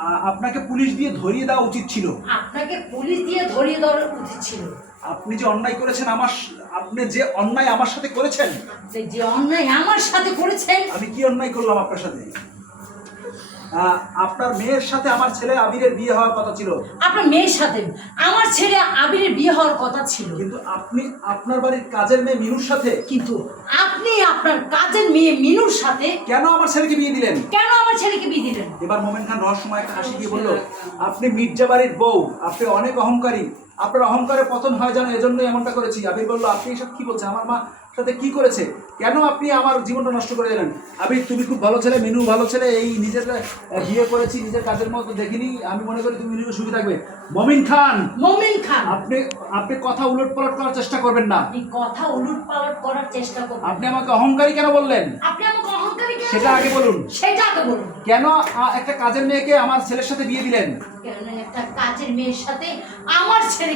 আপনাকে পুলিশ দিয়ে ধরিয়ে দেওয়া উচিত ছিল। আপনাকে পুলিশ দিয়ে ধরিয়ে দেওয়া উচিত ছিল। আপনি যে অন্যায় করেছেন আমার আপনি যে অন্যায় আমার সাথে করেছেন। যে যে অন্যায় আমার সাথে করেছেন। আমি কি অন্যায় করলাম আপনার সাথে? আপনার মেয়ের সাথে আমার ছেলে আবিরের বিয়ে হওয়ার কথা ছিল। আপনার মেয়ের সাথে। আমার ছেলে আবিরের বিয়ে হওয়ার কথা ছিল। কিন্তু আপনি আপনার বাড়ির কাজের মেয়ে মিনুর সাথে? কিন্তু আপনি আপনার কাজের মেয়ে মিনুর সাথে কেন আমার ছেলেকে বিয়ে দিলেন? কেন আমার এবার মোমেন খান রহস্যময় একটা হাসি দিয়ে বলল আপনি মির্জা বাড়ির বউ আপনি অনেক অহংকারী। আপনার অহংকারে পতন হয় জানো এজন্যই এমনটা করেছি। আবির বলল আপনি এসব কি বলছেন? আমার মা সাথে কি করেছে? কেন আপনি আমার জীবনটা নষ্ট করে দিলেন? আবির তুমি খুব ভালো ছেলে মিনু ভালো ছেলে এই নিজের আহ, বিয়ে করেছি নিজের কাজের মতো দেখিনি। আমি মনে করি তুমি মিনুকে সুখী থাকবে। মমিন খান মমিন খান আপনি আপনি কথা উলট পালট করার চেষ্টা করবেন না। আপনি কথা উলট পালট করার চেষ্টা করবেন আপনি আমাকে অহংকারী কেন বললেন? আপনি আমাকে অহংকারী সেটা আগে বলুন। সেটা আগে বলুন। কেন একটা কাজের মেয়েকে আমার ছেলের সাথে বিয়ে দিলেন? কেন একটা কাজের মেয়ের সাথে আমার ছেলে